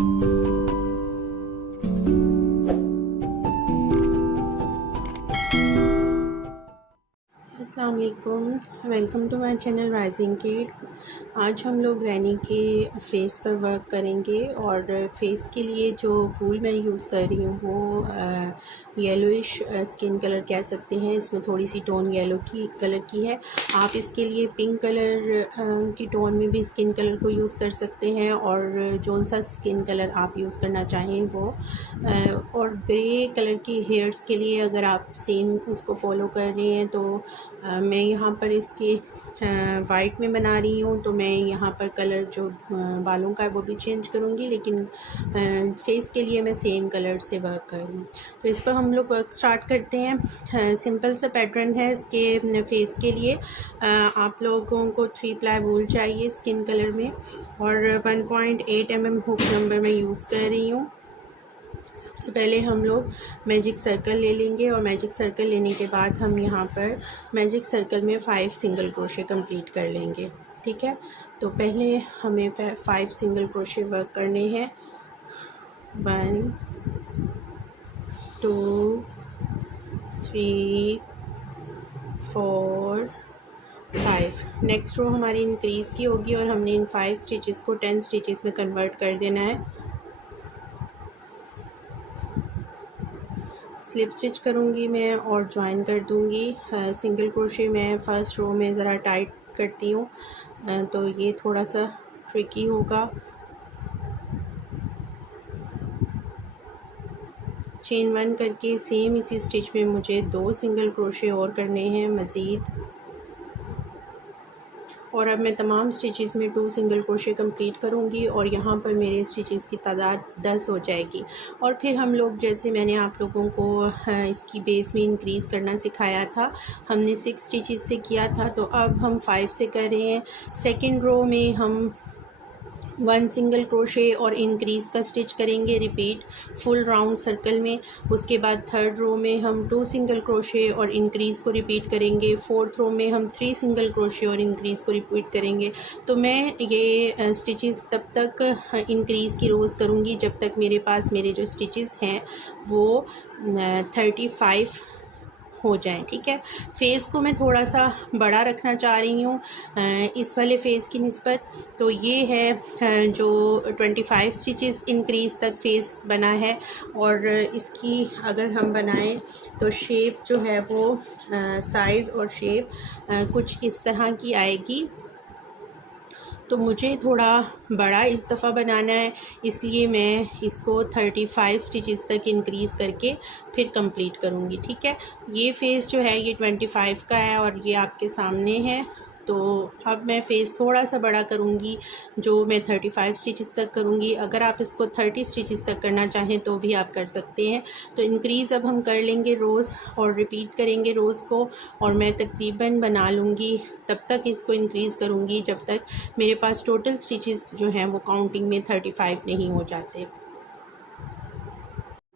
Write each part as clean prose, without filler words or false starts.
अस्सलाम वालेकुम, welcome to my channel rising kid. आज हम लोग ग्रैनी के फेस पर वर्क करेंगे और फेस के लिए जो वूल मैं यूज़ कर रही हूँ वो येलोइश स्किन कलर कह सकते हैं। इसमें थोड़ी सी टोन येलो की कलर की है। आप इसके लिए पिंक कलर की टोन में भी स्किन कलर को यूज़ कर सकते हैं और जौन सा स्किन कलर आप यूज़ करना चाहें वो। और ग्रे कलर की हेयर्स के लिए अगर आप सेम उसको फॉलो कर रहे हैं तो मैं यहाँ पर इसके वाइट में बना रही हूँ, तो मैं यहाँ पर कलर जो बालों का है वो भी चेंज करूँगी, लेकिन फेस के लिए मैं सेम कलर से वर्क करूँ। तो इस पर हम लोग वर्क स्टार्ट करते हैं। सिंपल सा पैटर्न है इसके फेस के लिए। आप लोगों को 3 प्लाई वूल चाहिए स्किन कलर में और 1.8 mm हुक नंबर मैं यूज़ कर रही हूँ। सबसे पहले हम लोग मैजिक सर्कल ले लेंगे और मैजिक सर्कल लेने के बाद हम यहाँ पर मैजिक सर्कल में 5 सिंगल क्रोशे कंप्लीट कर लेंगे। ठीक है, तो पहले हमें 5 सिंगल क्रोशे वर्क करने हैं। 1 2 3 4 5। नेक्स्ट रो हमारी इंक्रीज़ की होगी और हमने इन 5 स्टिचेस को 10 स्टिचेस में कन्वर्ट कर देना है। स्लिप स्टिच करूँगी मैं और ज्वाइन कर दूँगी। सिंगल क्रोशे मैं फ़र्स्ट रो में ज़रा टाइट करती हूँ, तो ये थोड़ा सा ट्रिकी होगा। चेन 1 करके सेम इसी स्टिच में मुझे 2 सिंगल क्रोशे और करने हैं मज़ीद। और अब मैं तमाम स्टिचेस में 2 सिंगल क्रोशे कंप्लीट करूँगी और यहाँ पर मेरे स्टिचेस की तादाद 10 हो जाएगी। और फिर हम लोग, जैसे मैंने आप लोगों को इसकी बेस में इंक्रीज़ करना सिखाया था, हमने 6 स्टिचेस से किया था, तो अब हम 5 से कर रहे हैं। सेकंड रो में हम 1 सिंगल क्रोशे और इंक्रीज़ का स्टिच करेंगे रिपीट फुल राउंड सर्कल में। उसके बाद थर्ड रो में हम 2 सिंगल क्रोशे और इंक्रीज़ को रिपीट करेंगे। फोर्थ रो में हम 3 सिंगल क्रोशे और इंक्रीज़ को रिपीट करेंगे। तो मैं ये स्टिचेस तब तक इंक्रीज़ की रोज़ करूँगी जब तक मेरे पास मेरे जो स्टिचेस हैं वो 35 हो जाएं। ठीक है, फेस को मैं थोड़ा सा बड़ा रखना चाह रही हूँ इस वाले फेस की निस्बत। तो ये है जो 25 स्टिचेस इंक्रीज़ तक फेस बना है और इसकी अगर हम बनाएं तो शेप जो है वो साइज़ और शेप कुछ इस तरह की आएगी। तो मुझे थोड़ा बड़ा इस दफ़ा बनाना है, इसलिए मैं इसको 35 स्टिचेस तक इंक्रीज़ करके फिर कंप्लीट करूँगी। ठीक है, ये फेस जो है ये 25 का है और ये आपके सामने है। तो अब मैं फ़ेस थोड़ा सा बड़ा करूँगी, जो मैं 35 स्टिचेस तक करूँगी। अगर आप इसको 30 स्टिचेस तक करना चाहें तो भी आप कर सकते हैं। तो इंक्रीज़ अब हम कर लेंगे रोज़ और रिपीट करेंगे रोज़ को, और मैं तकरीबन बना लूँगी, तब तक इसको इंक्रीज़ करूँगी जब तक मेरे पास टोटल स्टिचेस जो हैं वो काउंटिंग में 35 नहीं हो जाते।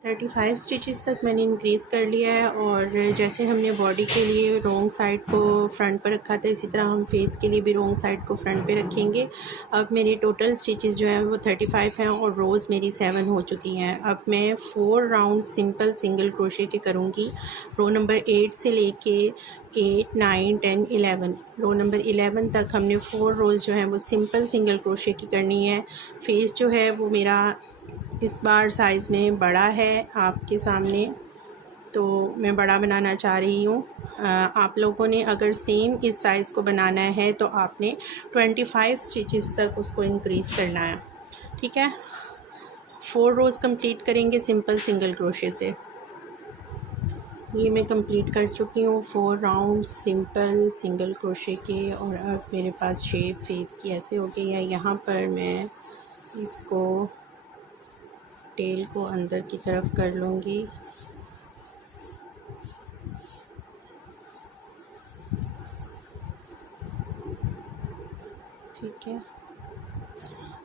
35 स्टिचेस तक मैंने इंक्रीज़ कर लिया है और जैसे हमने बॉडी के लिए रोंग साइड को फ्रंट पर रखा था, इसी तरह हम फेस के लिए भी रोंग साइड को फ्रंट पे रखेंगे। अब मेरे टोटल स्टिचेस जो हैं वो 35 हैं और रोज़ मेरी 7 हो चुकी हैं। अब मैं 4 राउंड सिंपल सिंगल क्रोशे के करूँगी। रो नंबर 8 से लेके 8 9 10 11, रो नंबर 11 तक हमने 4 रोज़ जो हैं वो सिंपल सिंगल क्रोशे की करनी है। फेस जो है वो मेरा इस बार साइज़ में बड़ा है आपके सामने, तो मैं बड़ा बनाना चाह रही हूँ। आप लोगों ने अगर सेम इस साइज़ को बनाना है तो आपने 25 स्टिचेस तक उसको इंक्रीज़ करना है। ठीक है, 4 रोज़ कंप्लीट करेंगे सिंपल सिंगल क्रोशे से। ये मैं कंप्लीट कर चुकी हूँ 4 राउंड सिंपल सिंगल क्रोशे के, और अब मेरे पास शेप फेस की ऐसे हो गई है। यहाँ पर मैं इसको टेल को अंदर की तरफ कर लूँगी। ठीक है,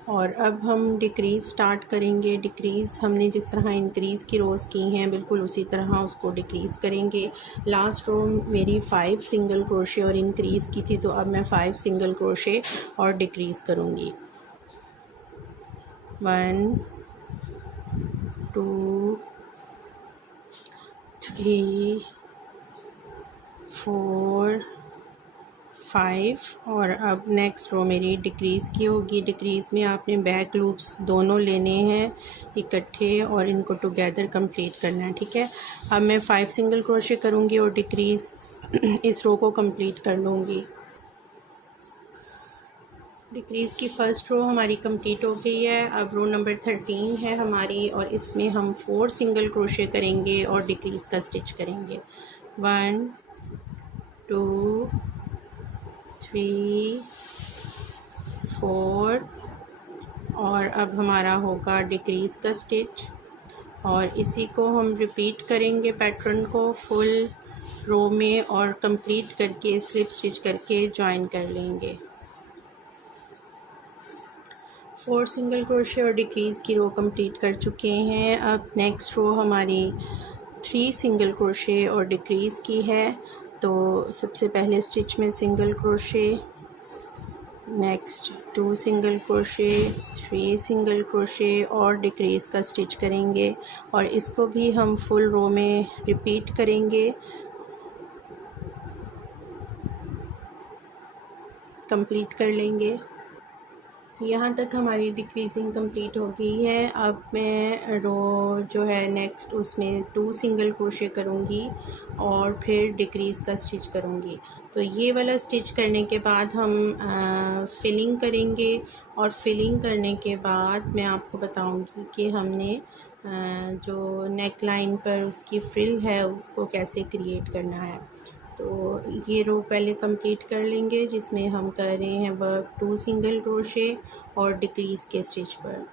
और अब हम डिक्रीज़ स्टार्ट करेंगे। डिक्रीज़ हमने जिस तरह इंक्रीज़ की रोज़ की हैं बिल्कुल उसी तरह उसको डिक्रीज़ करेंगे। लास्ट रो मेरी 5 सिंगल क्रोशे और इंक्रीज़ की थी, तो अब मैं 5 सिंगल क्रोशे और डिक्रीज़ करूँगी। 1 2 3 4 5 और अब नेक्स्ट रो मेरी डिक्रीज़ की होगी। डिक्रीज़ में आपने बैक लूप्स दोनों लेने हैं इकट्ठे और इनको टुगेदर कंप्लीट करना है, ठीक है। अब मैं 5 सिंगल क्रोशे करूँगी और डिक्रीज़ इस रो को कंप्लीट कर लूँगी। डिक्रीज़ की फ़र्स्ट रो हमारी कंप्लीट हो गई है। अब रो नंबर 13 है हमारी और इसमें हम 4 सिंगल क्रोशे करेंगे और डिक्रीज़ का स्टिच करेंगे। 1 2 3 4 और अब हमारा होगा डिक्रीज़ का स्टिच और इसी को हम रिपीट करेंगे पैटर्न को फुल रो में और कंप्लीट करके स्लिप स्टिच करके जॉइन कर लेंगे। 4 सिंगल क्रोशे और डिक्रीज़ की रो कंप्लीट कर चुके हैं। अब नेक्स्ट रो हमारी 3 सिंगल क्रोशे और डिक्रीज़ की है। तो सबसे पहले स्टिच में single crochet, next 2 single crochet, 3 single crochet और डिक्रीज़ का स्टिच करेंगे और इसको भी हम फुल रो में रिपीट करेंगे, कंप्लीट कर लेंगे। यहाँ तक हमारी डिक्रीजिंग कंप्लीट हो गई है। अब मैं रो जो है नेक्स्ट उसमें 2 सिंगल क्रोशे करूँगी और फिर डिक्रीज़ का स्टिच करूँगी। तो ये वाला स्टिच करने के बाद हम फिलिंग करेंगे और फिलिंग करने के बाद मैं आपको बताऊँगी कि हमने जो नेक लाइन पर उसकी फ्रिल है उसको कैसे क्रिएट करना है। तो ये रो पहले कंप्लीट कर लेंगे जिसमें हम कर रहे हैं वर्क 2 सिंगल क्रोशे और डिक्रीज़ के स्टिच पर।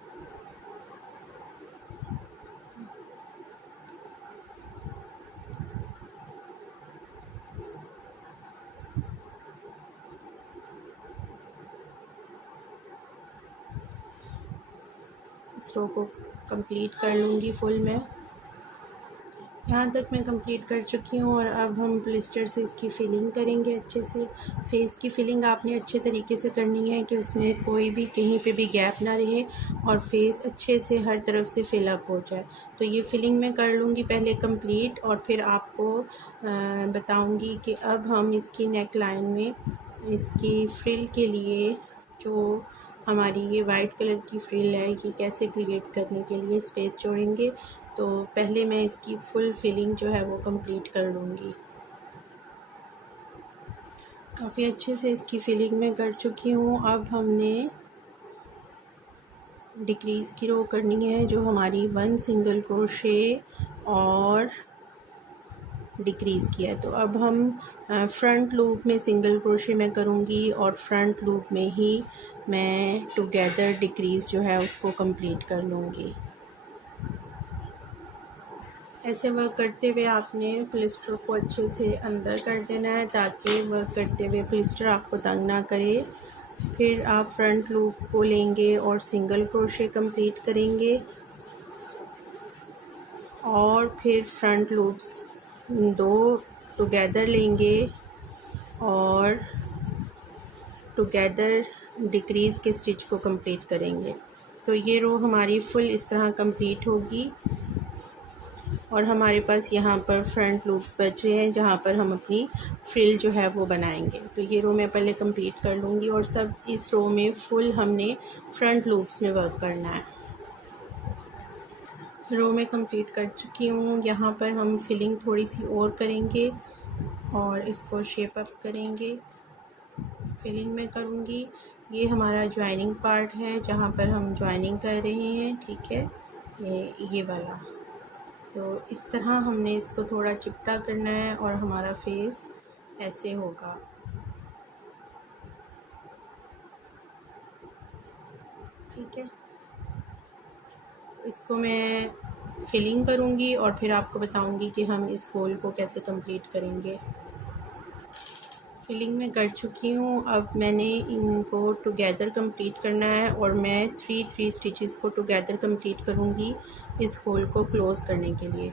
इस रो को कंप्लीट कर लूँगी फुल में। यहाँ तक मैं कंप्लीट कर चुकी हूँ और अब हम प्लिस्टर से इसकी फिलिंग करेंगे अच्छे से। फेस की फिलिंग आपने अच्छे तरीके से करनी है कि उसमें कोई भी कहीं पे भी गैप ना रहे और फेस अच्छे से हर तरफ से फिलअप हो जाए। तो ये फिलिंग मैं कर लूँगी पहले कंप्लीट और फिर आपको बताऊँगी कि अब हम इसकी नेक लाइन में इसकी फ्रिल के लिए जो हमारी ये वाइट कलर की फ्रिल है ये कैसे क्रिएट करने के लिए स्पेस छोड़ेंगे। तो पहले मैं इसकी फुल फिलिंग जो है वो कंप्लीट कर लूँगी। काफ़ी अच्छे से इसकी फिलिंग मैं कर चुकी हूँ। अब हमने डिक्रीज़ की रो करनी है जो हमारी 1 सिंगल क्रोशे और डिक्रीज़ किया है। तो अब हम फ्रंट लूप में सिंगल क्रोशे में करूँगी और फ्रंट लूप में ही मैं टुगेदर डिक्रीज़ जो है उसको कंप्लीट कर लूँगी। ऐसे वर्क करते हुए आपने प्लिस्टर को अच्छे से अंदर कर देना है ताकि वर्क करते हुए प्लिस्टर आपको तंग ना करे। फिर आप फ्रंट लूप को लेंगे और सिंगल क्रोशे कंप्लीट करेंगे और फिर फ्रंट लूप्स 2 टुगेदर लेंगे और टुगेदर डिक्रीज़ के स्टिच को कंप्लीट करेंगे। तो ये रो हमारी फुल इस तरह कंप्लीट होगी और हमारे पास यहाँ पर फ्रंट लूप्स बचे हैं जहाँ पर हम अपनी फ्रिल जो है वो बनाएंगे। तो ये रो मैं पहले कंप्लीट कर लूँगी और सब इस रो में फुल हमने फ्रंट लूप्स में वर्क करना है। रो में कंप्लीट कर चुकी हूँ। यहाँ पर हम फिलिंग थोड़ी सी और करेंगे और इसको शेप अप करेंगे। फिलिंग में करूँगी। ये हमारा ज्वाइनिंग पार्ट है जहाँ पर हम ज्वाइनिंग कर रहे हैं, ठीक है, ये वाला। तो इस तरह हमने इसको थोड़ा चिपटा करना है और हमारा फेस ऐसे होगा। ठीक है, तो इसको मैं फिलिंग करूँगी और फिर आपको बताऊँगी कि हम इस होल को कैसे कंप्लीट करेंगे। फिलिंग में कर चुकी हूँ। अब मैंने इनको टुगेदर कंप्लीट करना है और मैं 3 स्टिचेस को टुगेदर कंप्लीट करूँगी इस होल को क्लोज़ करने के लिए।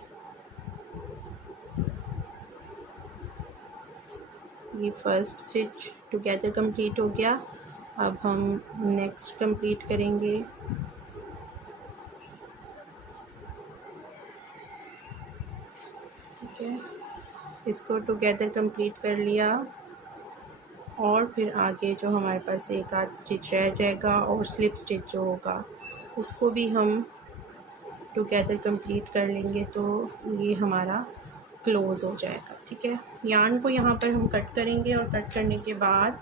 ये फर्स्ट स्टिच टुगेदर कंप्लीट हो गया। अब हम नेक्स्ट कंप्लीट करेंगे। है, इसको टुगेदर कंप्लीट कर लिया और फिर आगे जो हमारे पास एक आध स्टिच रह जाएगा और स्लिप स्टिच जो होगा उसको भी हम टुगेदर कंप्लीट कर लेंगे तो ये हमारा क्लोज़ हो जाएगा। ठीक है, यार्न को यहाँ पर हम कट करेंगे और कट करने के बाद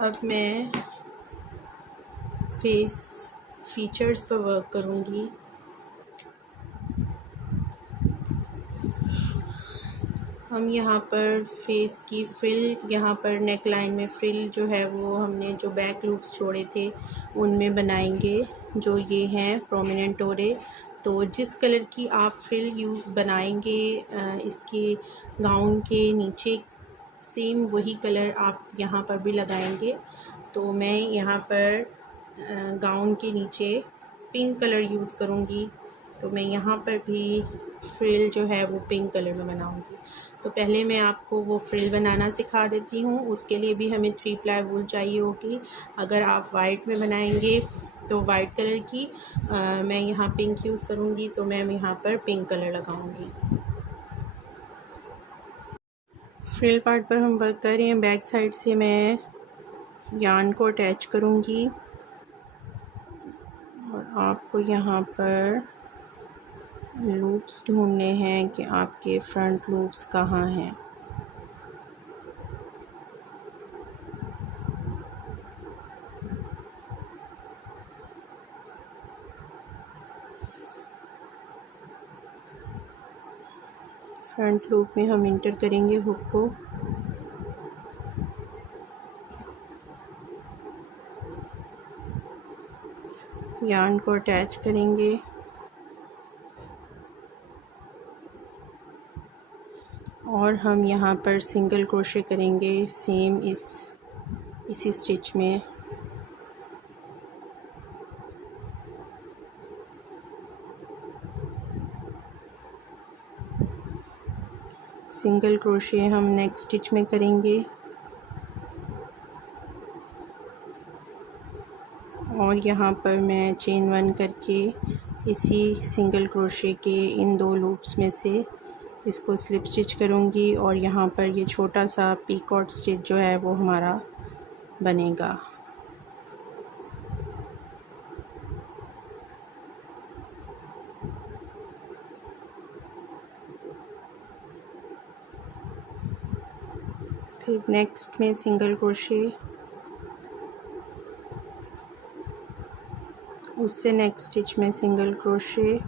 अब मैं फेस फीचर्स पर वर्क करूँगी। हम यहाँ पर फेस की फ्रिल, यहाँ पर नेक लाइन में फ्रिल जो है वो हमने जो बैक लूप्स छोड़े थे उनमें बनाएंगे, जो ये हैं प्रोमिनेंट हो रहे। तो जिस कलर की आप फ्रिल बनाएंगे इसके गाउन के नीचे, सेम वही कलर आप यहाँ पर भी लगाएंगे। तो मैं यहाँ पर गाउन के नीचे पिंक कलर यूज़ करूँगी, तो मैं यहाँ पर भी फ्रिल जो है वो पिंक कलर में बनाऊँगी। तो पहले मैं आपको वो फ्रिल बनाना सिखा देती हूँ। उसके लिए भी हमें 3 प्लाई वूल चाहिए होगी। अगर आप वाइट में बनाएंगे तो वाइट कलर की, मैं यहाँ पिंक यूज़ करूँगी, तो मैं यहाँ पर पिंक कलर लगाऊँगी। फ्रिल पार्ट पर हम वर्क कर रहे हैं। बैक साइड से मैं यार्न को अटैच करूँगी और आपको यहाँ पर लूप्स ढूंढने हैं कि आपके फ्रंट लूप्स कहाँ हैं। फ्रंट लूप में हम इंटर करेंगे हुक को, यार्न को अटैच करेंगे और हम यहाँ पर सिंगल क्रोशे करेंगे सेम इसी स्टिच में। सिंगल क्रोशे हम नेक्स्ट स्टिच में करेंगे और यहाँ पर मैं चेन 1 करके इसी सिंगल क्रोशे के इन 2 लूप्स में से इसको स्लिप स्टिच करूँगी और यहाँ पर ये छोटा सा पीकॉट स्टिच जो है वो हमारा बनेगा। फिर नेक्स्ट में सिंगल क्रोशे, उससे नेक्स्ट स्टिच में सिंगल क्रोशे,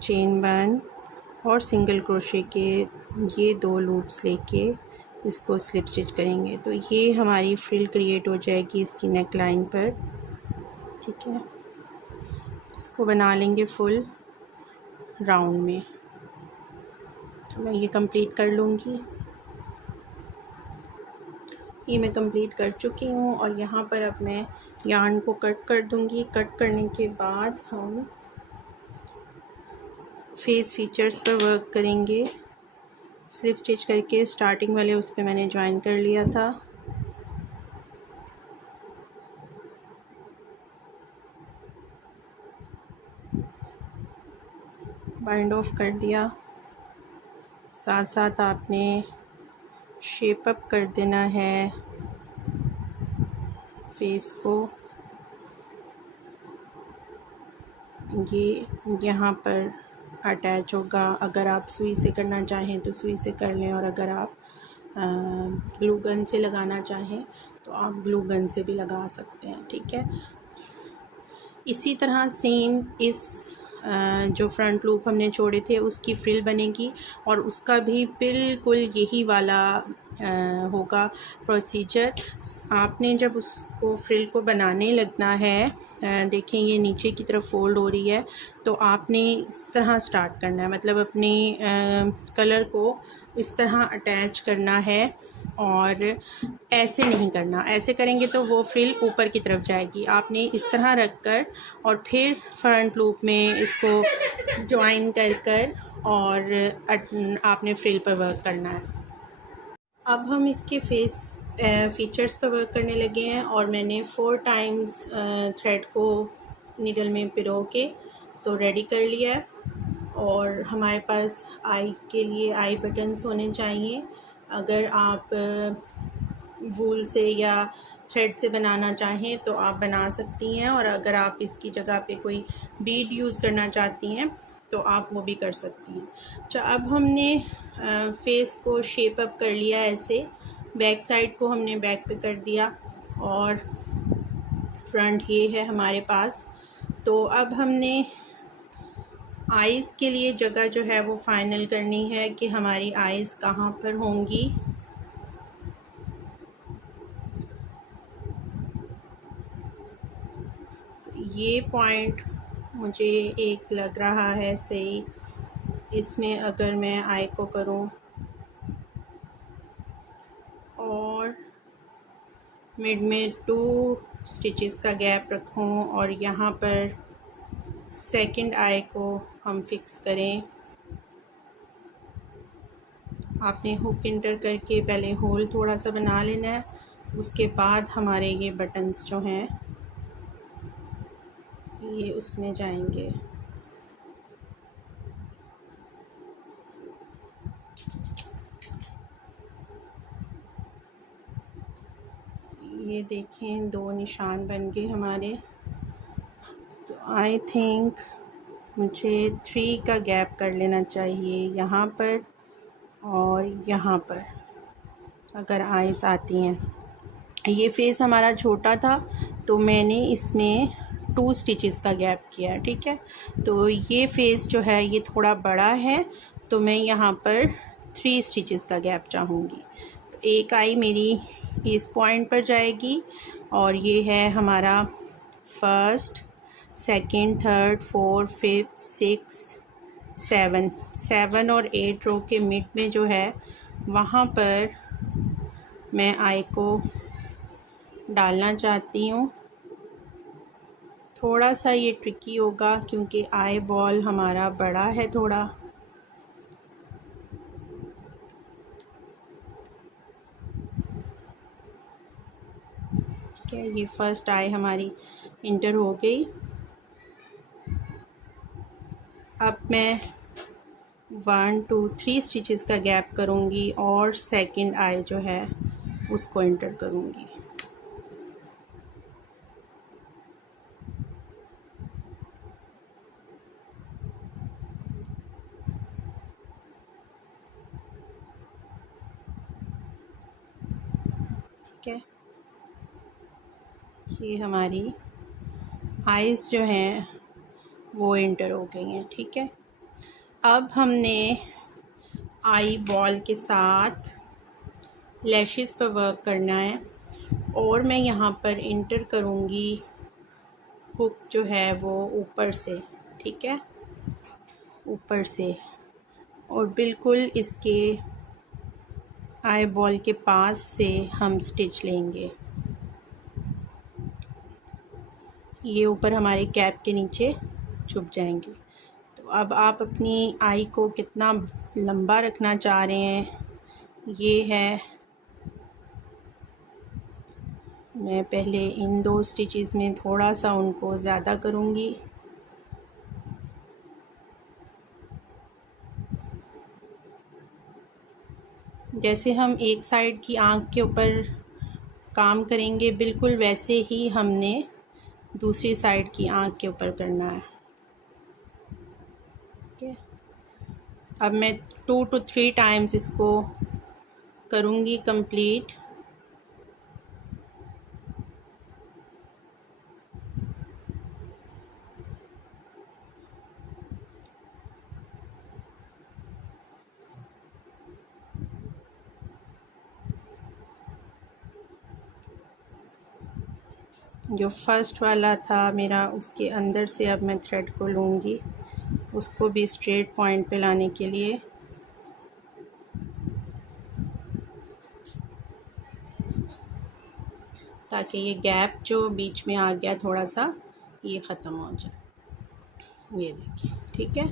चेन 1 और सिंगल क्रोशे के ये 2 लूप्स लेके इसको स्लिप स्टिच करेंगे। तो ये हमारी फ्रिल क्रिएट हो जाएगी इसकी नेक लाइन पर। ठीक है, इसको बना लेंगे फुल राउंड में। तो मैं ये कंप्लीट कर लूँगी। ये मैं कंप्लीट कर चुकी हूँ और यहाँ पर अब मैं यार्न को कट कर दूँगी। कट करने के बाद हम फेस फीचर्स पर वर्क करेंगे। स्लिप स्टिच करके स्टार्टिंग वाले उस पे मैंने ज्वाइन कर लिया था। बाइंड ऑफ कर दिया। साथ साथ आपने शेप अप कर देना है फेस को। ये यहाँ पर अटैच होगा। अगर आप सुई से करना चाहें तो सुई से कर लें और अगर आप ग्लू गन से लगाना चाहें तो आप ग्लू गन से भी लगा सकते हैं। ठीक है, इसी तरह सेम इस जो फ्रंट लूप हमने छोड़े थे उसकी फ्रिल बनेगी और उसका भी बिल्कुल यही वाला होगा प्रोसीजर। आपने जब उसको फ्रिल को बनाने लगना है, देखें ये नीचे की तरफ फोल्ड हो रही है, तो आपने इस तरह स्टार्ट करना है, मतलब अपने कलर को इस तरह अटैच करना है और ऐसे नहीं करना। ऐसे करेंगे तो वो फ्रिल ऊपर की तरफ जाएगी। आपने इस तरह रख कर और फिर फ्रंट लूप में इसको ज्वाइन कर और आपने फ्रिल पर वर्क करना है। अब हम इसके फेस फीचर्स पर वर्क करने लगे हैं और मैंने 4 टाइम्स थ्रेड को नीडल में पिरो के तो रेडी कर लिया है। और हमारे पास आई के लिए आई बटन्स होने चाहिए। अगर आप वूल से या थ्रेड से बनाना चाहें तो आप बना सकती हैं, और अगर आप इसकी जगह पे कोई बीड यूज़ करना चाहती हैं तो आप वो भी कर सकती हैं। अच्छा, अब हमने फेस को शेप अप कर लिया ऐसे। बैक साइड को हमने बैक पे कर दिया और फ्रंट ये है हमारे पास। तो अब हमने आइज़ के लिए जगह जो है वो फाइनल करनी है कि हमारी आइज़ कहाँ पर होंगी। तो ये पॉइंट मुझे एक लग रहा है सही। इसमें अगर मैं आई को करूँ और मिड में 2 स्टिचेस का गैप रखूँ और यहाँ पर सेकंड आई को हम फिक्स करें। आपने हुक इंटर करके पहले होल थोड़ा सा बना लेना है, उसके बाद हमारे ये बटन्स जो हैं ये उसमें जाएंगे। ये देखें 2 निशान बन गए हमारे। तो आई थिंक मुझे 3 का गैप कर लेना चाहिए यहाँ पर और यहाँ पर, अगर आइज़ आती हैं। ये फेस हमारा छोटा था तो मैंने इसमें 2 स्टिचेस का गैप किया, ठीक है। तो ये फेस जो है ये थोड़ा बड़ा है तो मैं यहाँ पर 3 स्टिचेस का गैप चाहूँगी। तो एक आई मेरी इस पॉइंट पर जाएगी और ये है हमारा first, second, third, fourth, fifth, sixth, 7 और 8 रो के मिड में जो है वहाँ पर मैं आई को डालना चाहती हूँ। थोड़ा सा ये ट्रिकी होगा क्योंकि आई बॉल हमारा बड़ा है थोड़ा। ठीक है, ये फर्स्ट आई हमारी इंटर हो गई। अब मैं 1 2 3 स्टिचेस का गैप करूँगी और सेकंड आई जो है उसको इंटर करूँगी। ठीक है, ये हमारी आइज़ जो हैं वो इंटर हो गई हैं। ठीक है, अब हमने आई बॉल के साथ लैशेस पर वर्क करना है और मैं यहाँ पर इंटर करूँगी हुक जो है वो ऊपर से। ठीक है, ऊपर से, और बिल्कुल इसके आई बॉल के पास से हम स्टिच लेंगे। ये ऊपर हमारे कैप के नीचे छुप जाएंगे। तो अब आप अपनी आई को कितना लंबा रखना चाह रहे हैं ये है। मैं पहले इन 2 स्टिचेस में थोड़ा सा उनको ज़्यादा करूँगी। जैसे हम एक साइड की आँख के ऊपर काम करेंगे बिल्कुल वैसे ही हमने दूसरी साइड की आँख के ऊपर करना है। ठीक है, अब मैं 2 to 3 टाइम्स इसको करूँगी कंप्लीट। जो फर्स्ट वाला था मेरा उसके अंदर से अब मैं थ्रेड को लूँगी, उसको भी स्ट्रेट पॉइंट पे लाने के लिए। ताकि ये गैप जो बीच में आ गया थोड़ा सा ये ख़त्म हो जाए। ये देखिए, ठीक है।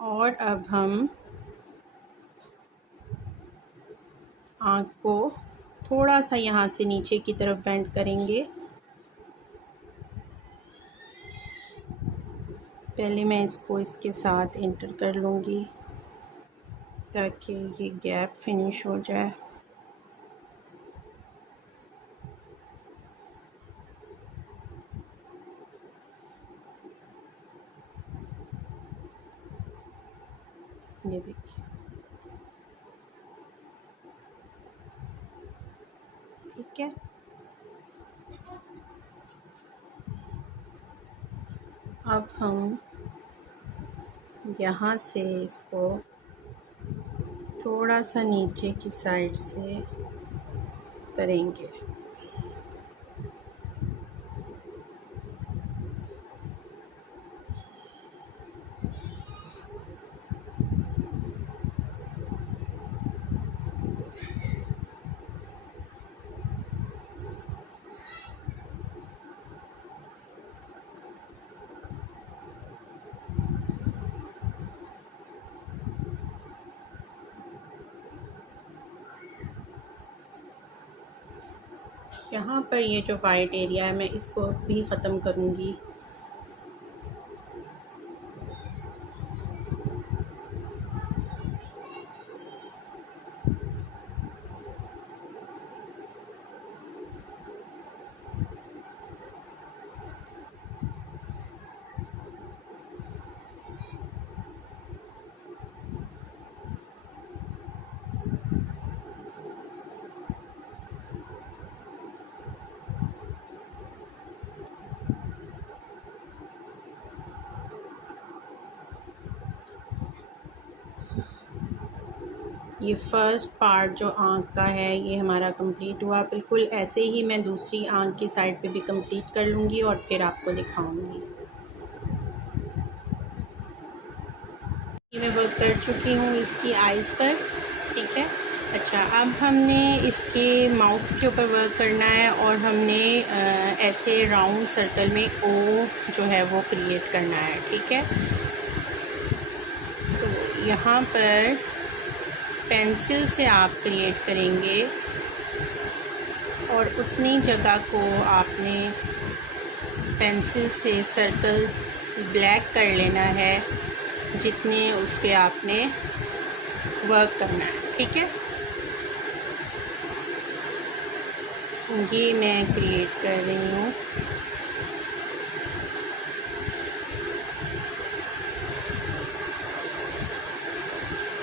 और अब हम आँख को थोड़ा सा यहाँ से नीचे की तरफ बेंड करेंगे। पहले मैं इसको इसके साथ इंटर कर लूँगी ताकि ये गैप फिनिश हो जाए। ये देखिए, ठीक है। अब हम यहाँ से इसको थोड़ा सा नीचे की साइड से करेंगे। यहाँ पर ये जो वाइट एरिया है मैं इसको भी ख़त्म करूँगी। ये फ़र्स्ट पार्ट जो आँख का है ये हमारा कंप्लीट हुआ। बिल्कुल ऐसे ही मैं दूसरी आँख की साइड पे भी कंप्लीट कर लूँगी और फिर आपको दिखाऊँगी। मैं वर्क कर चुकी हूँ इसकी आइज़ पर, ठीक है। अच्छा, अब हमने इसके माउथ के ऊपर वर्क करना है और हमने ऐसे राउंड सर्कल में ओ जो है वो क्रिएट करना है, ठीक है। तो यहाँ पर पेंसिल से आप क्रिएट करेंगे और उतनी जगह को आपने पेंसिल से सर्कल ब्लैक कर लेना है जितने उस पर आपने वर्क करना है, ठीक है। ये मैं क्रिएट कर रही हूँ।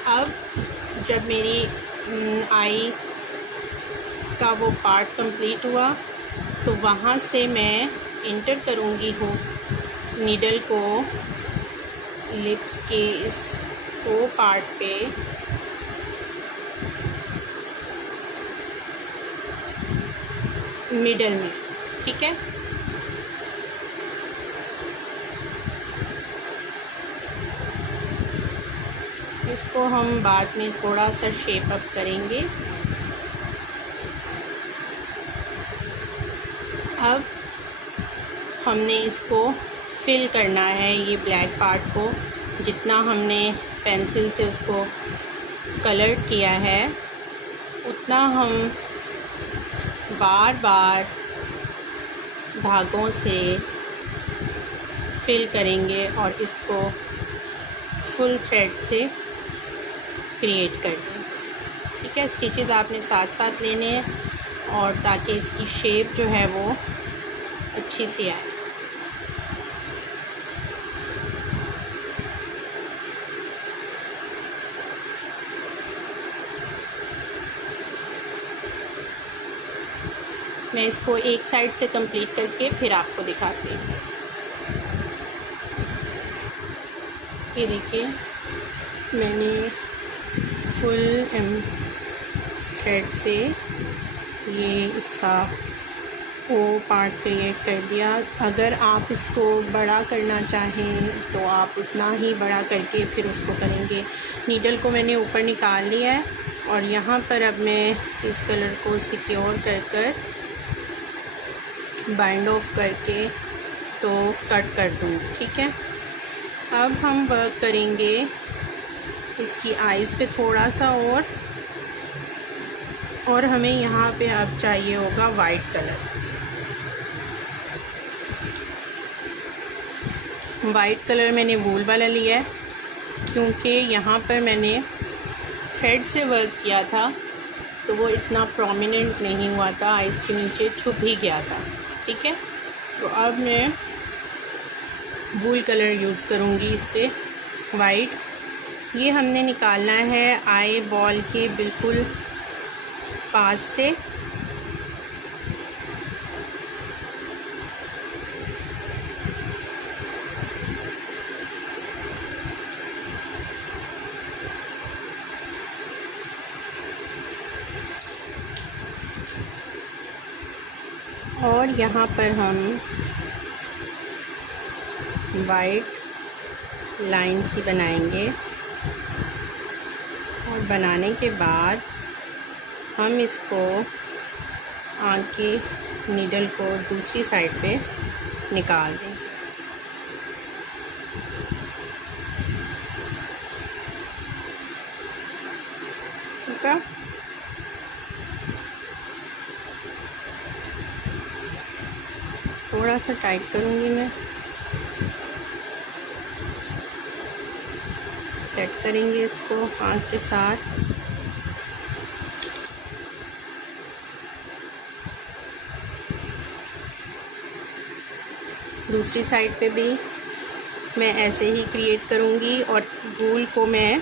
अब जब मेरी आई का वो पार्ट कंप्लीट हुआ तो वहाँ से मैं इंटर करूँगी हूँ नीडल को लिप्स के इस ओ पार्ट पे, मिडल में, ठीक है। इसको हम बाद में थोड़ा सा शेप अप करेंगे। अब हमने इसको फिल करना है, ये ब्लैक पार्ट को जितना हमने पेंसिल से उसको कलर किया है उतना हम बार बार धागों से फिल करेंगे और इसको फुल थ्रेड से क्रिएट कर दें, ठीक है। स्टिचेस आपने साथ साथ लेने हैं और ताकि इसकी शेप जो है वो अच्छी सी आए। मैं इसको एक साइड से कंप्लीट करके फिर आपको दिखाती हूँ। ये देखिए, मैंने फुल थ्रेड से ये इसका ओ पार्ट क्रिएट कर दिया। अगर आप इसको बड़ा करना चाहें तो आप उतना ही बड़ा करके फिर उसको करेंगे। नीडल को मैंने ऊपर निकाल लिया है और यहाँ पर अब मैं इस कलर को सिक्योर कर बाइंड ऑफ करके तो कट कर दूँगी, ठीक है। अब हम वर्क करेंगे इसकी आइज़ पे थोड़ा सा और और हमें यहाँ पे अब चाहिए होगा वाइट कलर। वाइट कलर मैंने वूल वाला लिया है, क्योंकि यहाँ पर मैंने थ्रेड से वर्क किया था तो वो इतना प्रोमिनेंट नहीं हुआ था, आइस के नीचे छुप ही गया था। ठीक है, तो अब मैं वूल कलर यूज़ करूँगी इस पर, वाइट। ये हमने निकालना है आई बॉल के बिल्कुल पास से। और यहाँ पर हम वाइट लाइन्स ही बनाएंगे, और बनाने के बाद हम इसको आगे नीडल को दूसरी साइड पे निकाल देंगे। ठीक है, थोड़ा सा टाइट करूँगी मैं, सेट करेंगे इसको आँख के साथ। दूसरी साइड पे भी मैं ऐसे ही क्रिएट करूँगी और वूल को मैं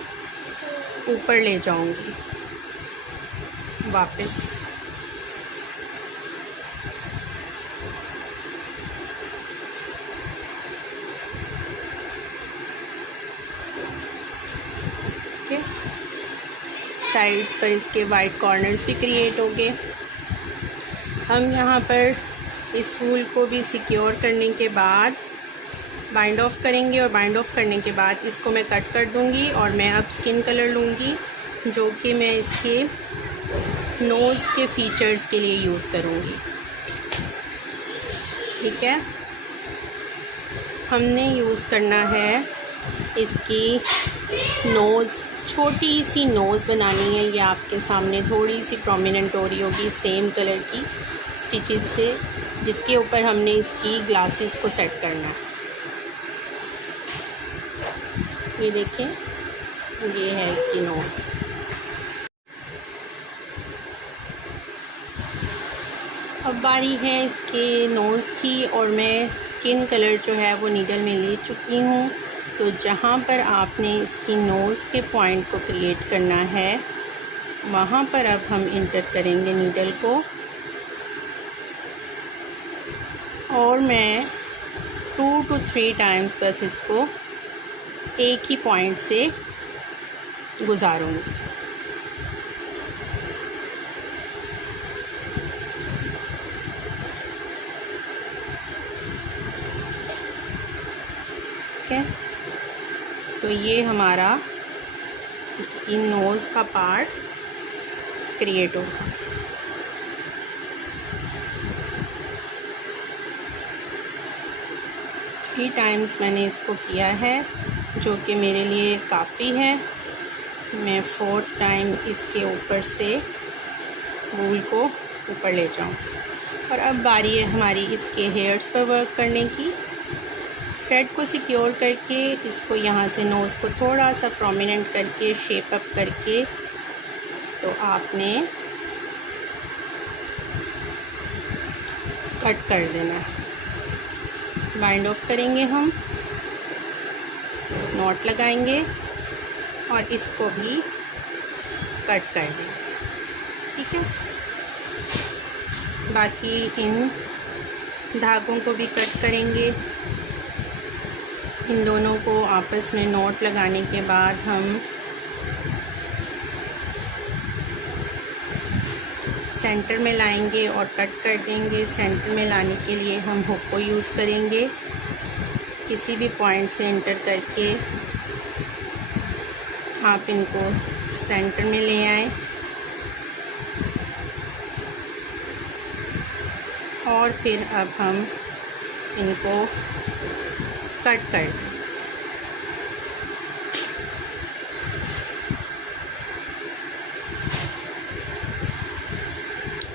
ऊपर ले जाऊँगी वापस। ठीक है, साइड्स पर इसके वाइट कॉर्नर्स भी क्रिएट हो गए। हम यहाँ पर इस वूल को भी सिक्योर करने के बाद बाइंड ऑफ करेंगे, और बाइंड ऑफ करने के बाद इसको मैं कट कर दूँगी, और मैं अब स्किन कलर लूँगी जो कि मैं इसके नोज़ के फीचर्स के लिए यूज़ करूँगी। ठीक है, हमने यूज़ करना है इसकी नोज़, छोटी सी नोज़ बनानी है। ये आपके सामने थोड़ी सी प्रोमिनेंट हो रही होगी सेम कलर की स्टिचेस से, जिसके ऊपर हमने इसकी ग्लासेस को सेट करना है। ये देखें, ये है इसकी नोज़। अब बारी है इसके नोज़ की, और मैं स्किन कलर जो है वो नीडल में ले चुकी हूँ। तो जहाँ पर आपने इसकी नोज़ के पॉइंट को क्रिएट करना है, वहाँ पर अब हम इंटर करेंगे नीडल को, और मैं 2 to 3 टाइम्स बस इसको एक ही पॉइंट से गुजारूँगी। ठीक है, तो ये हमारा इसकी नोज़ का पार्ट क्रिएट होगा। थ्री टाइम्स मैंने इसको किया है, जो कि मेरे लिए काफ़ी है। मैं 4th टाइम इसके ऊपर से वूल को ऊपर ले जाऊँ। और अब बारी है हमारी इसके हेयर्स पर वर्क करने की। थ्रेड को सिक्योर करके इसको यहाँ से नोज़ को थोड़ा सा प्रोमिनेंट करके शेप अप करके, तो आपने कट कर देना है। बाइंड ऑफ करेंगे, हम नॉट लगाएंगे और इसको भी कट कर देंगे। ठीक है, बाकी इन धागों को भी कट करेंगे। इन दोनों को आपस में नॉट लगाने के बाद हम सेंटर में लाएंगे और कट कर देंगे। सेंटर में लाने के लिए हम हुक को यूज़ करेंगे। किसी भी पॉइंट से एंटर करके आप इनको सेंटर में ले आएं और फिर अब हम इनको कट कर दें।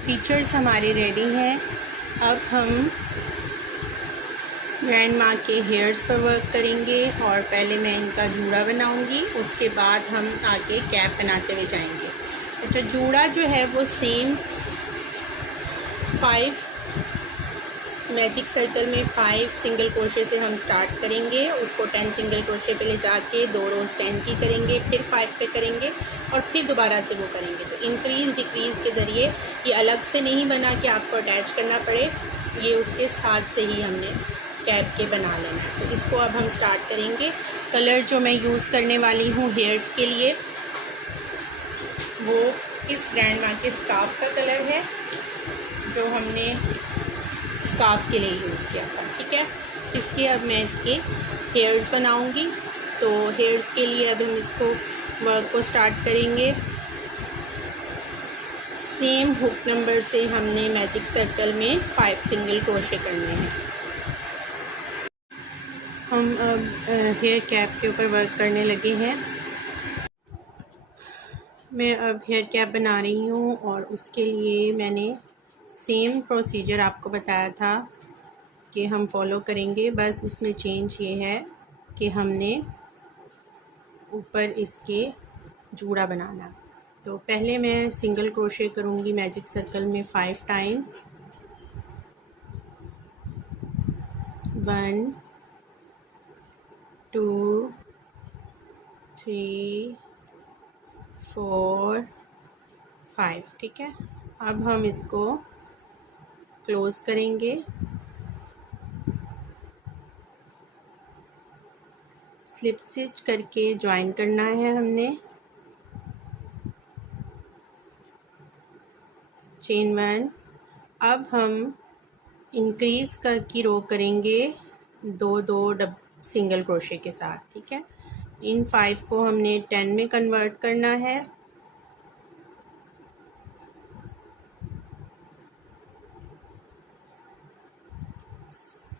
फीचर्स हमारे रेडी हैं। अब हम ग्रैंड माँ के हेयर्स पर वर्क करेंगे और पहले मैं इनका जूड़ा बनाऊंगी, उसके बाद हम आगे कैप बनाते हुए जाएंगे। अच्छा, जूड़ा जो है वो सेम 5 मैजिक सर्कल में 5 सिंगल क्रोशे से हम स्टार्ट करेंगे। उसको 10 सिंगल क्रोशे पे ले जाके 2 रोज़ 10 की करेंगे, फिर 5 पे करेंगे और फिर दोबारा से वो करेंगे। तो इंक्रीज़ डिक्रीज़ के ज़रिए ये अलग से नहीं बना कि आपको अटैच करना पड़े, ये उसके साथ से ही हमने कैप के बना लेना है। तो इसको अब हम स्टार्ट करेंगे। कलर जो मैं यूज़ करने वाली हूँ हेयर्स के लिए वो इस ग्रैंड माँ के स्कार्फ का कलर है जो हमने स्कार्फ के लिए यूज़ किया था। ठीक है, इसके अब मैं इसके हेयर्स बनाऊंगी। तो हेयर्स के लिए अब हम इसको वर्क को स्टार्ट करेंगे। सेम हुक नंबर से हमने मैजिक सर्कल में 5 सिंगल क्रोशे करने हैं। हम अब हेयर कैप के ऊपर वर्क करने लगे हैं। मैं अब हेयर कैप बना रही हूँ और उसके लिए मैंने सेम प्रोसीजर आपको बताया था कि हम फॉलो करेंगे, बस उसमें चेंज ये है कि हमने ऊपर इसके जूड़ा बनाना। तो पहले मैं सिंगल क्रोशे करूँगी मैजिक सर्कल में 5 टाइम्स। 1 2 3 4 5। ठीक है, अब हम इसको क्लोज़ करेंगे। स्लिप स्टिच करके ज्वाइन करना है हमने। चेन 1। अब हम इंक्रीज़ की रो करेंगे 2 सिंगल क्रोशे के साथ। ठीक है, इन 5 को हमने 10 में कन्वर्ट करना है।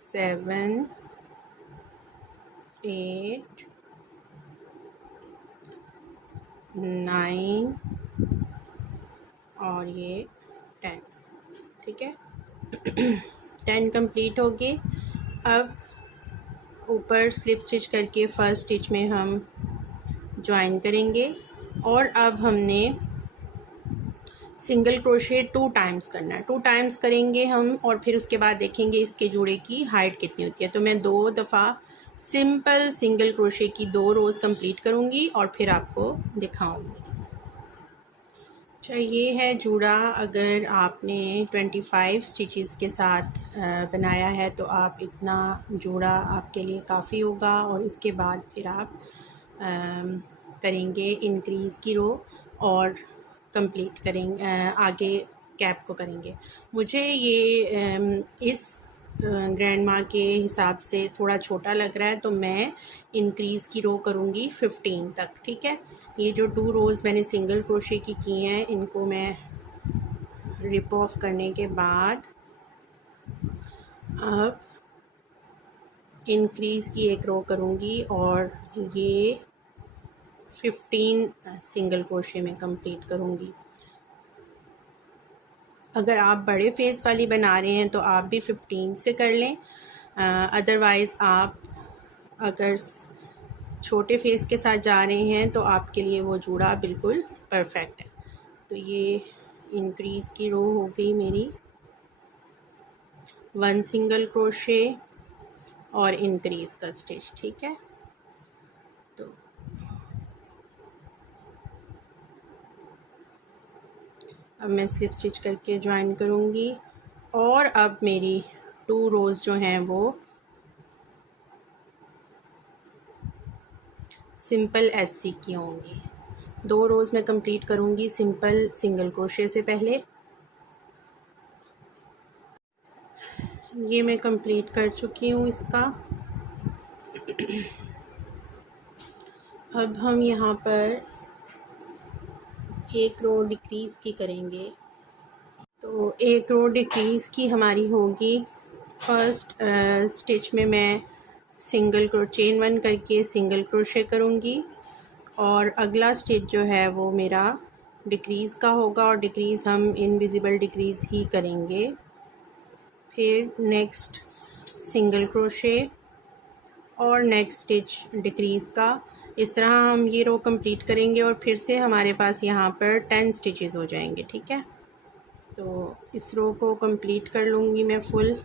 7 8 9 और ये 10। ठीक है, 10 कंप्लीट हो गए। अब ऊपर स्लिप स्टिच करके फर्स्ट स्टिच में हम ज्वाइन करेंगे और अब हमने सिंगल क्रोशे 2 टाइम्स करना है। 2 टाइम्स करेंगे हम और फिर उसके बाद देखेंगे इसके जूड़े की हाइट कितनी होती है। तो मैं 2 दफ़ा सिंपल सिंगल क्रोशे की 2 रोज़ कंप्लीट करूँगी और फिर आपको दिखाऊँगी। अच्छा, ये है जूड़ा। अगर आपने 25 स्टिचेस के साथ बनाया है तो आप इतना जूड़ा आपके लिए काफ़ी होगा और इसके बाद फिर आप करेंगे इंक्रीज़ की रो और कंप्लीट करेंगे, आगे कैप को करेंगे। मुझे ये इस ग्रैंड माँ के हिसाब से थोड़ा छोटा लग रहा है तो मैं इंक्रीज़ की रो करूँगी 15 तक। ठीक है, ये जो 2 रोज़ मैंने सिंगल क्रोशे की हैं इनको मैं रिप ऑफ करने के बाद अब इंक्रीज़ की एक रो करूँगी और ये 15 सिंगल क्रोशे में कंप्लीट करूँगी। अगर आप बड़े फेस वाली बना रहे हैं तो आप भी 15 से कर लें, अदरवाइज़ आप अगर छोटे फेस के साथ जा रहे हैं तो आपके लिए वो जूड़ा बिल्कुल परफेक्ट है। तो ये इंक्रीज़ की रो हो गई मेरी, 1 सिंगल क्रोशे और इंक्रीज़ का स्टिच। ठीक है, तो अब मैं स्लिप स्टिच करके ज्वाइन करूँगी और अब मेरी 2 रोज़ जो हैं वो सिंपल ऐसी की होंगी। 2 रोज़ मैं कंप्लीट करूँगी सिंपल सिंगल क्रोशे से पहले। ये मैं कंप्लीट कर चुकी हूँ इसका। अब हम यहाँ पर एक रो डिक्रीज़ की करेंगे। तो एक रो डिक्रीज़ की हमारी होगी। फर्स्ट स्टिच में मैं चेन 1 करके सिंगल क्रोशे करूँगी और अगला स्टिच जो है वो मेरा डिक्रीज़ का होगा और डिक्रीज़ हम इनविजिबल डिक्रीज़ ही करेंगे। फिर नेक्स्ट सिंगल क्रोशे और नेक्स्ट स्टिच डिक्रीज़ का। इस तरह हम ये रो कंप्लीट करेंगे और फिर से हमारे पास यहाँ पर 10 स्टिचेस हो जाएंगे। ठीक है, तो इस रो को कंप्लीट कर लूँगी मैं फुल।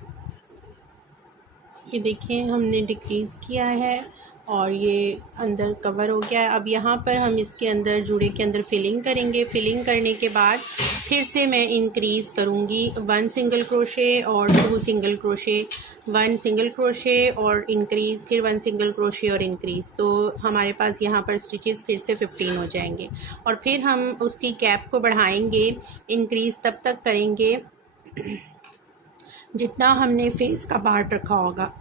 ये देखें हमने डिक्रीज़ किया है और ये अंदर कवर हो गया है। अब यहाँ पर हम इसके अंदर जूड़े के अंदर फिलिंग करेंगे। फिलिंग करने के बाद फिर से मैं इंक्रीज़ करूँगी 1 सिंगल क्रोशे और 2 सिंगल क्रोशे, 1 सिंगल क्रोशे और इंक्रीज़, फिर 1 सिंगल क्रोशे और इंक्रीज़। तो हमारे पास यहाँ पर स्टिचेस फिर से 15 हो जाएंगे और फिर हम उसकी गैप को बढ़ाएंगे। इंक्रीज़ तब तक करेंगे जितना हमने फेस का पार्ट रखा होगा।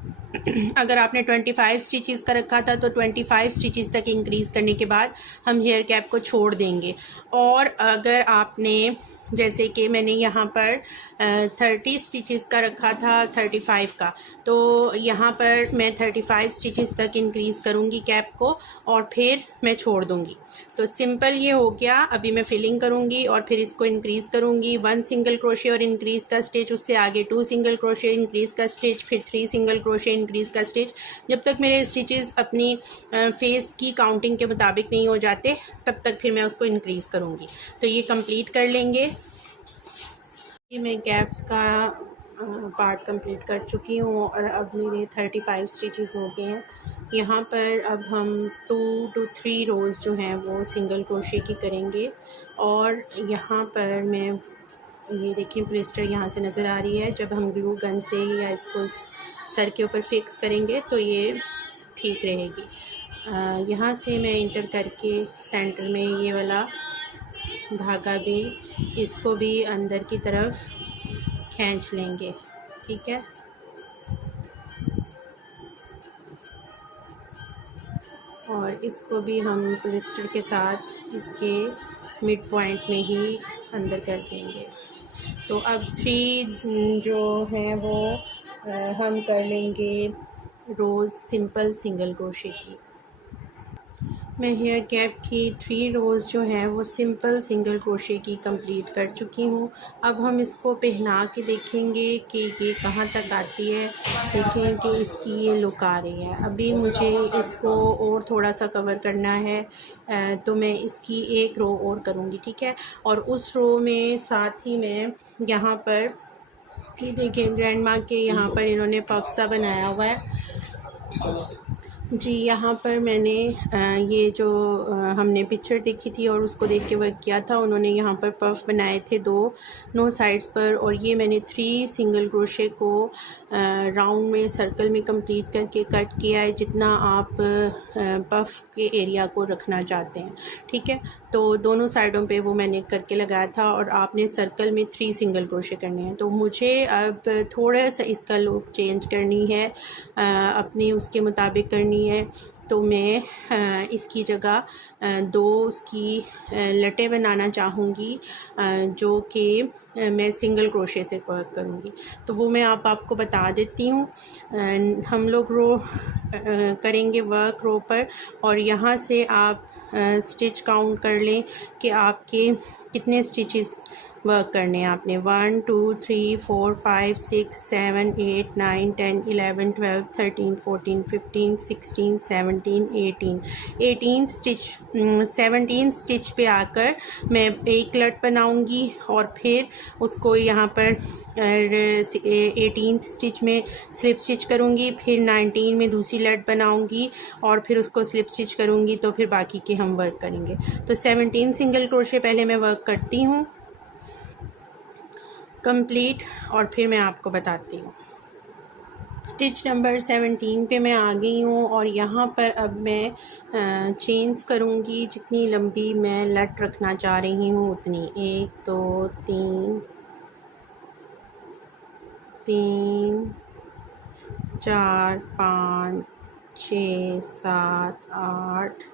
अगर आपने 25 स्टिचेस का रखा था तो 25 स्टिचेस तक इंक्रीज़ करने के बाद हम हेयर कैप को छोड़ देंगे। और अगर आपने जैसे कि मैंने यहाँ पर 30 स्टिचेस का रखा था 35 का, तो यहाँ पर मैं 35 स्टिचेस तक इंक्रीज़ करूँगी कैप को और फिर मैं छोड़ दूँगी। तो सिंपल ये हो गया। अभी मैं फिलिंग करूँगी और फिर इसको इंक्रीज़ करूँगी। 1 सिंगल क्रोशे और इंक्रीज़ का स्टिच, उससे आगे 2 सिंगल क्रोशे इंक्रीज़ का स्टिच, फिर 3 सिंगल क्रोशे इंक्रीज़ का स्टिच। जब तक मेरे स्टिचेस अपनी फेस की काउंटिंग के मुताबिक नहीं हो जाते तब तक फिर मैं उसको इंक्रीज़ करूँगी। तो ये कंप्लीट कर लेंगे। ये मैं कैप का पार्ट कंप्लीट कर चुकी हूँ और अब मेरे 35 स्टिचेस हो गए हैं। यहाँ पर अब हम 2 to 3 रोज़ जो हैं वो सिंगल क्रोशे की करेंगे। और यहाँ पर मैं ये देखिए प्लिस्टर यहाँ से नज़र आ रही है। जब हम ग्लू गन से या इसको सर के ऊपर फिक्स करेंगे तो ये ठीक रहेगी। यहाँ से मैं इंटर करके सेंटर में ये वाला धागा भी, इसको भी अंदर की तरफ खींच लेंगे। ठीक है, और इसको भी हम प्लिस्टर के साथ इसके मिड पॉइंट में ही अंदर कर देंगे। तो अब 3 जो है वो हम कर लेंगे रोज़ सिंपल सिंगल क्रोशे की। मैं हेयर कैप की 3 रोज़ जो हैं वो सिंपल सिंगल क्रोशे की कंप्लीट कर चुकी हूँ। अब हम इसको पहना के देखेंगे कि ये कहाँ तक आती है। देखें कि इसकी ये लुक आ रही है। अभी मुझे इसको और थोड़ा सा कवर करना है, तो मैं इसकी एक रो और करूँगी। ठीक है, और उस रो में साथ ही मैं यहाँ पर ये देखिए ग्रैंड माँ के यहाँ पर इन्होंने पफ सा बनाया हुआ है जी। यहाँ पर मैंने ये जो हमने पिक्चर देखी थी और उसको देख के वर्क किया था, उन्होंने यहाँ पर पफ बनाए थे दोनों साइड्स पर। और ये मैंने 3 सिंगल क्रोशे को राउंड में सर्कल में कंप्लीट करके कट किया है, जितना आप पफ के एरिया को रखना चाहते हैं। ठीक है, तो दोनों साइडों पे वो मैंने करके लगाया था और आपने सर्कल में 3 सिंगल क्रोशे करने हैं। तो मुझे अब थोड़ा सा इसका लुक चेंज करनी है, अपनी उसके मुताबिक करनी है। तो मैं इसकी जगह 2 उसकी लटें बनाना चाहूँगी, जो कि मैं सिंगल क्रोशे से वर्क करूँगी। तो वो मैं आपको बता देती हूँ। हम लोग रो करेंगे वर्क रो पर, और यहाँ से आप स्टिच काउंट कर लें कि आपके कितने स्टिचेस वर्क करने हैं आपने। 1 2 3 4 5 6 7 8 9 10 11 12 13 14 15 16 17 18 स्टिच 17 स्टिच पे आकर मैं एक लट बनाऊंगी और फिर उसको यहाँ पर 18 स्टिच में स्लिप स्टिच करूँगी, फिर 19 में दूसरी लट बनाऊँगी और फिर उसको स्लिप स्टिच करूँगी। तो फिर बाकी के हम वर्क करेंगे। तो 17 सिंगल क्रोशे पहले मैं वर्क करती हूँ कंप्लीट, और फिर मैं आपको बताती हूँ। स्टिच नंबर 17 पे मैं आ गई हूँ और यहाँ पर अब मैं चेंज करूँगी। जितनी लंबी मैं लट रखना चाह रही हूँ उतनी, 1 2 3 4 5 6 7 8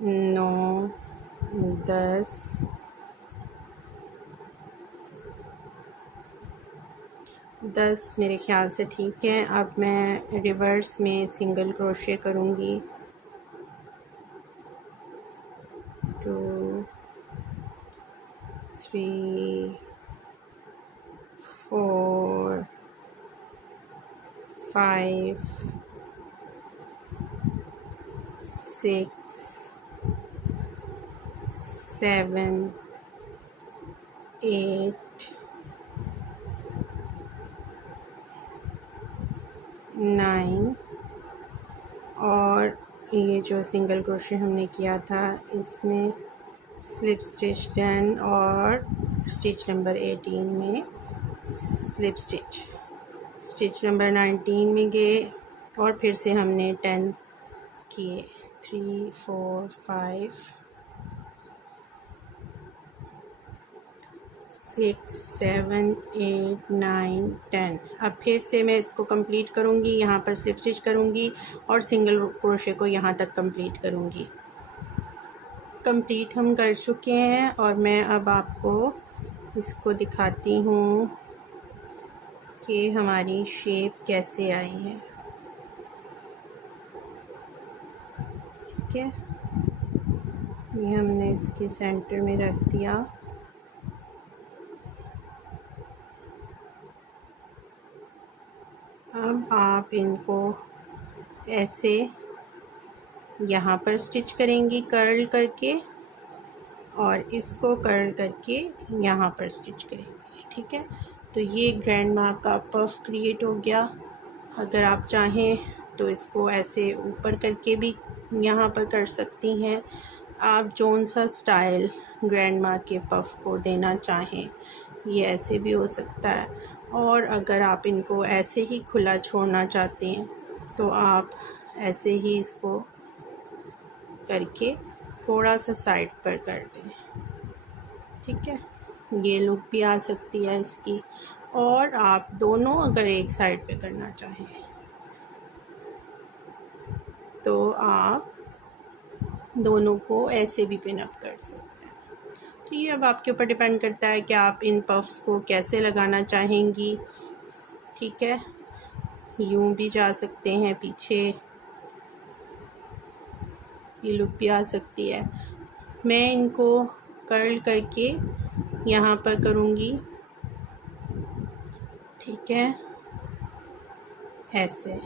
9 10 10 मेरे ख्याल से ठीक है। अब मैं रिवर्स में सिंगल क्रोशे करूँगी। 2 3 4 5 6 7 8 9 और ये जो सिंगल क्रोशे हमने किया था इसमें स्लिप स्टिच 10 और स्टिच नंबर 18 में स्लिप स्टिच नंबर 19 में गए और फिर से हमने 10 किए। 3 4 5 6 7 8 9 10। अब फिर से मैं इसको कंप्लीट करूँगी, यहाँ पर स्लिप स्टिच करूँगी और सिंगल क्रोशे को यहाँ तक कंप्लीट करूँगी। कंप्लीट हम कर चुके हैं और मैं अब आपको इसको दिखाती हूँ कि हमारी शेप कैसे आई है। ठीक है, ये हमने इसके सेंटर में रख दिया। अब आप इनको ऐसे यहाँ पर स्टिच करेंगी कर्ल करके और इसको कर्ल करके यहाँ पर स्टिच करेंगे। ठीक है, तो ये ग्रैंड माँ का पफ क्रिएट हो गया। अगर आप चाहें तो इसको ऐसे ऊपर करके भी यहाँ पर कर सकती हैं। आप जौन सा स्टाइल ग्रैंड माँ के पफ को देना चाहें ये ऐसे भी हो सकता है, और अगर आप इनको ऐसे ही खुला छोड़ना चाहते हैं तो आप ऐसे ही इसको करके थोड़ा सा साइड पर कर दें। ठीक है, ये लुक भी आ सकती है इसकी। और आप दोनों अगर एक साइड पे करना चाहें तो आप दोनों को ऐसे भी पिन अप कर सकते हैं। तो ये अब आपके ऊपर डिपेंड करता है कि आप इन पफ्स को कैसे लगाना चाहेंगी। ठीक है, यूं भी जा सकते हैं पीछे, ये लुक भी आ सकती है। मैं इनको कर्ल करके यहाँ पर करूँगी। ठीक है, ऐसे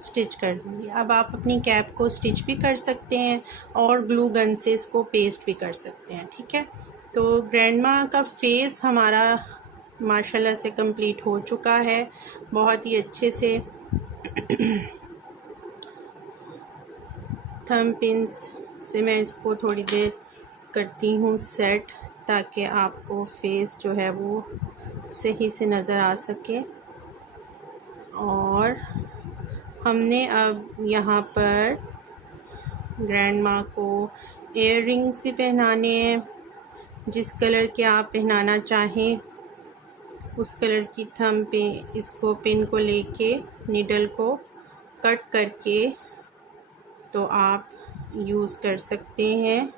स्टिच कर दूँगी। अब आप अपनी कैप को स्टिच भी कर सकते हैं और ग्लू गन से इसको पेस्ट भी कर सकते हैं। ठीक है, तो ग्रैंडमा का फेस हमारा माशाल्लाह से कंप्लीट हो चुका है बहुत ही अच्छे से। थंब पिन्स से मैं इसको थोड़ी देर करती हूँ सेट, ताकि आपको फेस जो है वो सही से नज़र आ सके। और हमने अब यहाँ पर ग्रैंड माँ को इयर रिंग्स भी पहनाने हैं। जिस कलर के आप पहनाना चाहें उस कलर की थंब पे इसको पिन को लेके नीडल को कट करके तो आप यूज़ कर सकते हैं।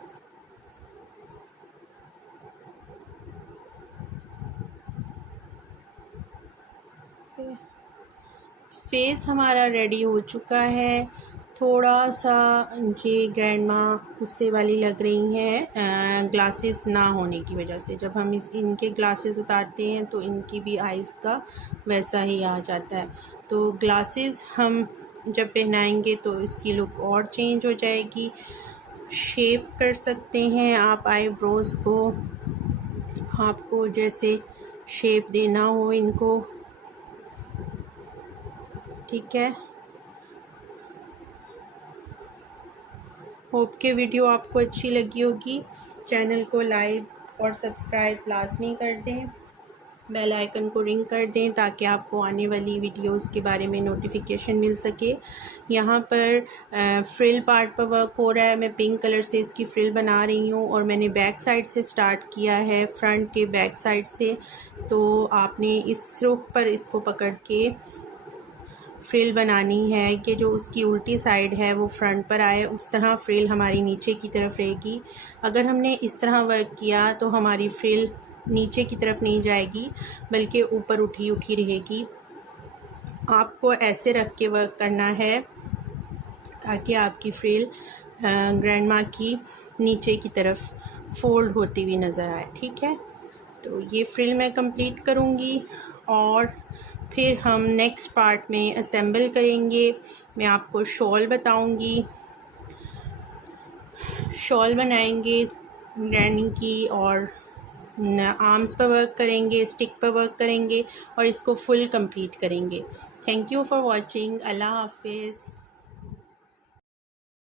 फेस हमारा रेडी हो चुका है। थोड़ा सा ये ग्रैंड माँ गुस्से वाली लग रही हैं ग्लासेस ना होने की वजह से। जब हम इनके ग्लासेस उतारते हैं तो इनकी भी आइज़ का वैसा ही आ जाता है। तो ग्लासेस हम जब पहनाएंगे तो इसकी लुक और चेंज हो जाएगी। शेप कर सकते हैं आप आईब्रोज़ को, आपको जैसे शेप देना हो इनको। ठीक है, होप के वीडियो आपको अच्छी लगी होगी। चैनल को लाइक और सब्सक्राइब लाजमी कर दें, बेल आइकन को रिंग कर दें ताकि आपको आने वाली वीडियोस के बारे में नोटिफिकेशन मिल सके। यहाँ पर फ्रिल पार्ट पर वर्क हो रहा है। मैं पिंक कलर से इसकी फ्रिल बना रही हूँ और मैंने बैक साइड से स्टार्ट किया है, फ्रंट के बैक साइड से। तो आपने इस रुख पर इसको पकड़ के फ्रिल बनानी है कि जो उसकी उल्टी साइड है वो फ्रंट पर आए, उस तरह फ्रिल हमारी नीचे की तरफ रहेगी। अगर हमने इस तरह वर्क किया तो हमारी फ्रिल नीचे की तरफ नहीं जाएगी बल्कि ऊपर उठी उठी रहेगी। आपको ऐसे रख के वर्क करना है ताकि आपकी फ्रिल ग्रैंडमा की नीचे की तरफ फ़ोल्ड होती हुई नज़र आए। ठीक है, तो ये फ्रिल मैं कंप्लीट करूँगी और फिर हम नेक्स्ट पार्ट में असेंबल करेंगे। मैं आपको शॉल बताऊँगी, शॉल बनाएंगे ग्रैनी की और आर्म्स पर वर्क करेंगे, स्टिक पर वर्क करेंगे और इसको फुल कंप्लीट करेंगे। Thank you for watching. अल्लाह हाफिज़।